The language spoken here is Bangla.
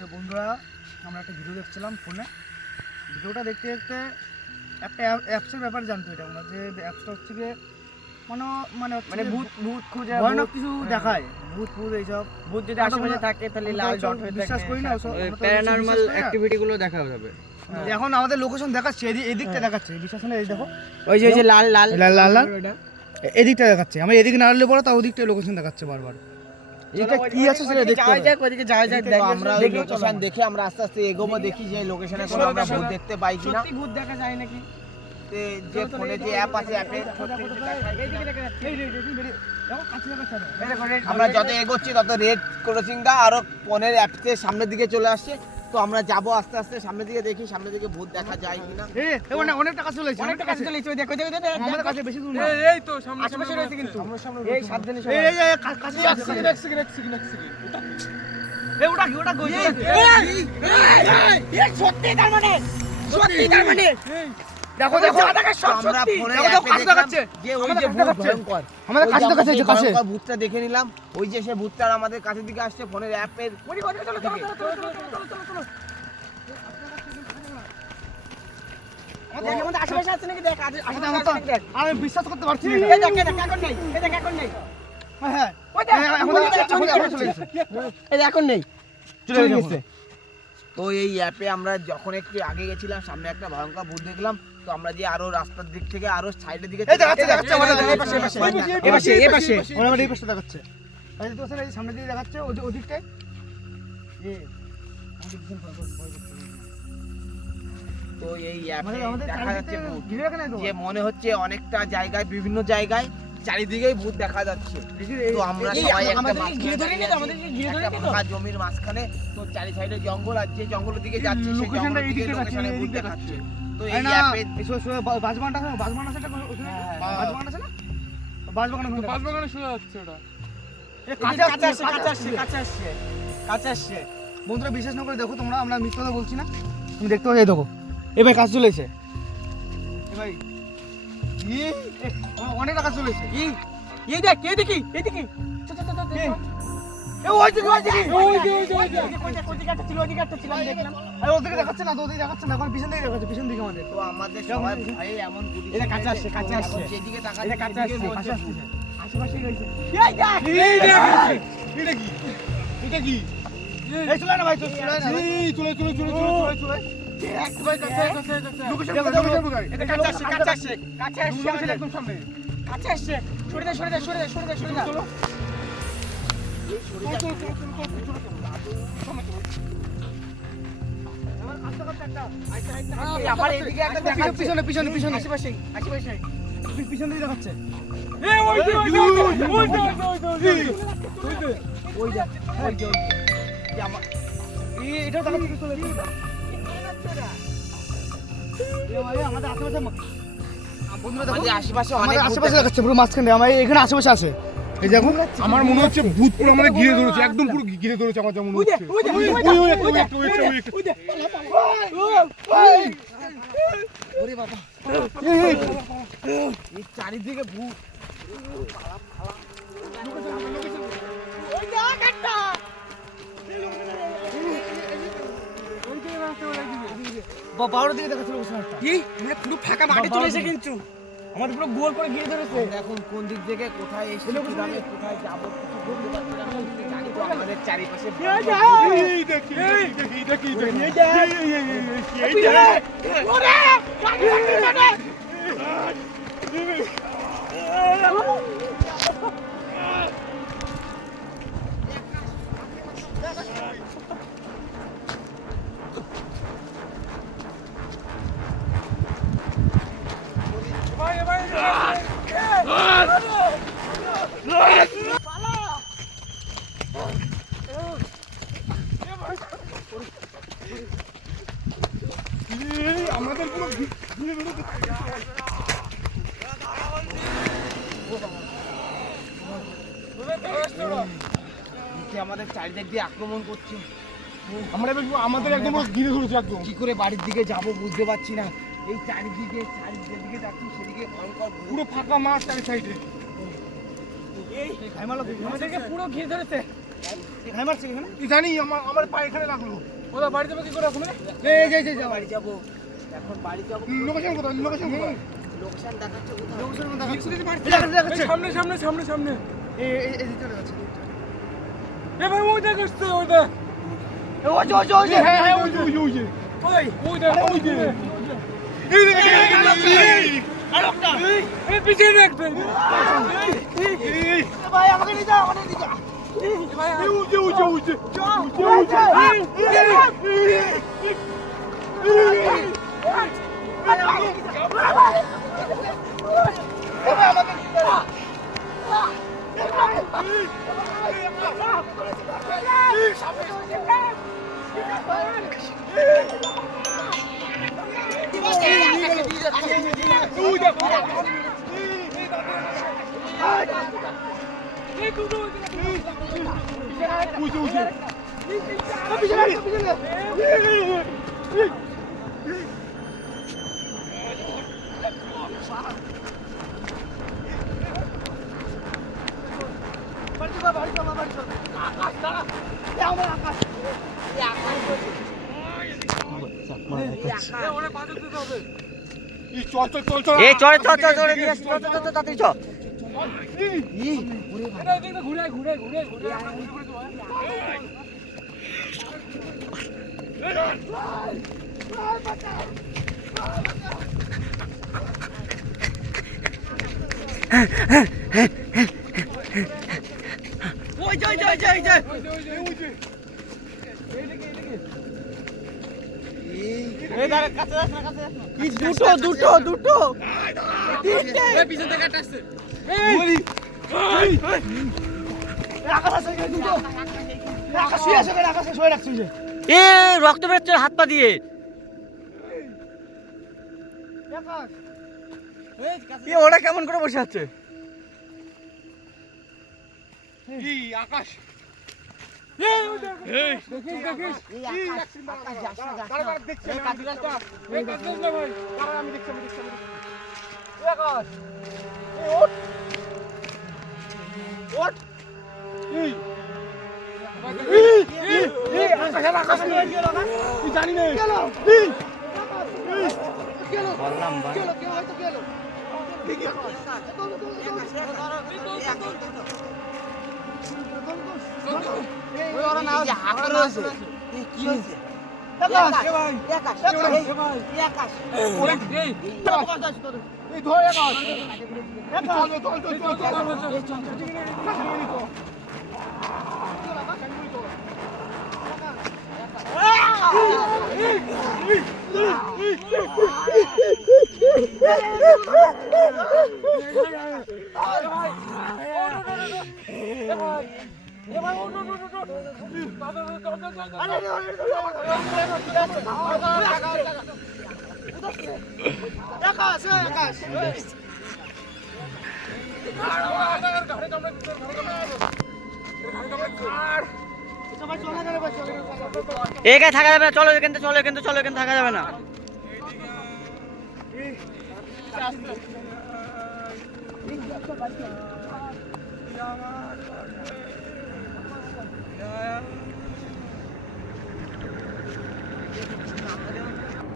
তো বন্ধুরা আমরা একটা ভিডিও দেখছিলাম ফোনে। ভিডিওটা দেখতে দেখতে একটা অ্যাপসের ব্যাপারে জানতে হইলাম না, যে অ্যাপসটা হচ্ছে গিয়ে মানে ভূত খুঁজে ভয়ানক কিছু দেখায়, ভূত এইসব। ভূত যদি আশেপাশে থাকে তাহলে লাল ডট হয়ে থাকে, বিশ্বাস করি না। প্যারানরমাল অ্যাক্টিভিটি গুলো দেখা যাবে। এখন আমাদের লোকেশন দেখাচ্ছে, এদিকটা দেখাচ্ছে, বিশ্বাস না? এই দেখো ওই যে লাল লাল লাল লাল লাল এদিকটা দেখাচ্ছে। আমরা এদিকে না নাড়লে পরে তাও ওদিকটা লোকেশন দেখাচ্ছে বারবার। এটা কি আছে সেটা দেখতে যাওয়া যাক, ওইদিকে যাওয়া যাক। আমরা ওই লোকেশন দেখে আমরা আস্তে আস্তে এগোবো, দেখি যে লোকেশনে কোনো আমরা ভূত দেখতে পাই কিনা। সত্যি ভূত দেখা যায় নাকি? যে ফোনে যে অ্যাপ আছে, অ্যাপে আমরা যত এগোচ্ছি তত রেড ক্রসিং দা আরো ফোনের অ্যাপসের সামনের দিকে চলে আসছে। তো আমরা যাবো আস্তে আস্তে সামনের দিকে, দেখি সামনের দিকে ভূত দেখা যায় কিনা। অনেক টাকা চলে এসেছে, অনেক টাকা চলে এসেছে। দেখো দেখো দেখো আমাদের কাছে বেশি দূর না, এই তো সামনে আশেপাশে রয়েছে কিন্তু। এই সাবধানে সবাই, এই কাছে সিগনেট এই ওটা কই? এই সত্যি তার মানে দেখো দেখো আমরা ফোনে অ্যাপে দেখাচ্ছে যে ওই যে ভূত ভয়ঙ্কর আমাদের কাছে দেখাচ্ছে, এই যে কাছে ভূতটা দেখে নিলাম। ওই যে সে ভূতটা আমাদের কাছের দিকে আসছে ফোনের অ্যাপের। আমাদের আশেপাশে আছে নাকি দেখ, আমি বিশ্বাস করতে পারছি না। এই দেখ এখন নেই হ্যাঁ ওই দেখ এখন নেই, চলে গেছে। তো এই অ্যাপে আমরা যখন একটু আগে গেছিলাম, সামনে একটা ভয়ঙ্কর ভূত দেখলাম। তো আমরা যে আরো রাস্তার দিক থেকে আরো সাইডের দিকে দেখাচ্ছে সামনে দিকে দেখাচ্ছে, ওদিকটায় তো এই অ্যাপে দেখা যাচ্ছে যে মনে হচ্ছে অনেকটা জায়গায়, বিভিন্ন জায়গায় চারিদিকেই ভূত দেখা যাচ্ছে। তো আমরা সবাই একটা ফাঁকা জমির মাঝখানে, তো চারি সাইডে জঙ্গল, আর যে জঙ্গলের দিকে যাচ্ছে সেই জঙ্গলের দিকে লোকেশনে ভূত দেখাচ্ছে। তো এই অ্যাপে বাজবাগান আছে না, বাজবাগান আছে না, বাজবাগানে শুরু হচ্ছে ওটা। কাছে আসছে বন্ধুরা, বিশ্বাস না করে দেখো তোমরা, আমরা মিথ্যা কথা বলছি না। তুমি দেখতে পাচ্ছ, এই দেখো এ ভাই কাছে চলে এসে, এ ভাই অনেক টাকা চলে এসে। এই দেখ এদিকে এদিকে ওদিকে দেখাচ্ছে না, তো ওদিকে দেখাচ্ছে না, এখন পিছন দিকে দেখাচ্ছে, পিছন দিকে আমাদের। তো আমাদের সবাই ভাই এমন এটা কাছে আসছে, যেদিকে তাকাচ্ছে এটা কাছে আসছে, কাছে আসছে, আশেপাশে রয়েছে। এটা কি এই চলে না ভাই, চলে না চলে একদম সামনে কাছে আসছে। সরে দে চলো পিছনে পিছনে দেখাচ্ছে। এটাও আমাদের আশেপাশে অনেক আশেপাশে দেখাচ্ছে, পুরো মাঝখানে আমার এখানে আশেপাশে আছে। এই দেখুন, আমার মনে হচ্ছে ভূত পুরো আমাদের ঘিরে ধরেছে, একদম পুরো ঘিরে ধরেছে আমার যা মনে হচ্ছে। ওরে বাবা, এই চারিদিকে ভূত। বারোর দিকে দেখাচ্ছিল পুরো ফাঁকা মাঠে চলে এসে, কিন্তু আমাদের পুরো গোল করে ঘিরে ধরেছে। এখন কোন দিক থেকে কোথায় এসেছি, কোথায় যাবো কিছু বলতে পারছি না। জানি তো আমাদের চারিপাশে আমাদের পুরো ঘিরে ধরেছে। আমাদের চারিদিক দিয়ে আক্রমণ করছে। আমাদের একদম ঘিরে ধরেছে একদম। কি করে বাড়ির দিকে যাব বুঝতে পারছি না। এই চারিদিকে যেদিকে যাচ্ছি সেদিকে ভয়ঙ্কর পুরো ফাঁকা মাঠ চারি সাইডে। এই আমাদেরকে পুরো ঘিরে ধরেছে। ঘাই মারছে এখানে কি জানি আমার পা এখানে লাগলো। ওরা বাড়ি যাবে কি করে এখন? এই যে বাড়ি যাবো এখন, বাড়ি যাবো। লোকেশন কোথায়? লোকেশন কোথায়? লোকেশন দেখাচ্ছে কোথায়? লোকেশন দেখাচ্ছে সামনে সামনে সামনে সামনে। এই চলে যাচ্ছে এ ভাই ওই দেখ আসছে ওইটা। ওই যে হ্যাঁ হ্যাঁ ওই যে ওই যে ওই যে ওই দেখ ওই যে। এই রে, আরেকটা এই পিছনে একটা। ভাই আমাকে নিয়ে যাও ভাই এই ওই যে ওই যে ওই যে ওরে বাজার দিতে হবে। এই চল চল চল চল এই চল চল চল চল নিয়ে আসি, চল চল চল তাড়াতাড়ি চল। এটা দেখতে ঘুরে ঘুরে ঘুরে ঘুরে ওই যে ওই যে ওই যে ওই যে দুটো দুটো তিনটে পিছন থেকে একটা আসছে। আকাশ শুয়ে আছে আকাশে শুয়ে রাখছি যে এ রক্ত বেরোচ্ছে হাত পা দিয়ে। এ ওরা কেমন করে বসে আছে? এই আকাশ দেখিস দেখিস। দাঁড়া দাঁড়া দেখছি এই কাজ না ভাই। দাঁড়া আমি দেখছি এই তুই জানি না বললাম ভাই কি হয়েছে? এই ধর আকাশ চল চল চল চল চল এখানে থাকা যাবে না, চলো এখান থেকে, চলো এখান থেকে, চলো এখানে থাকা যাবে না।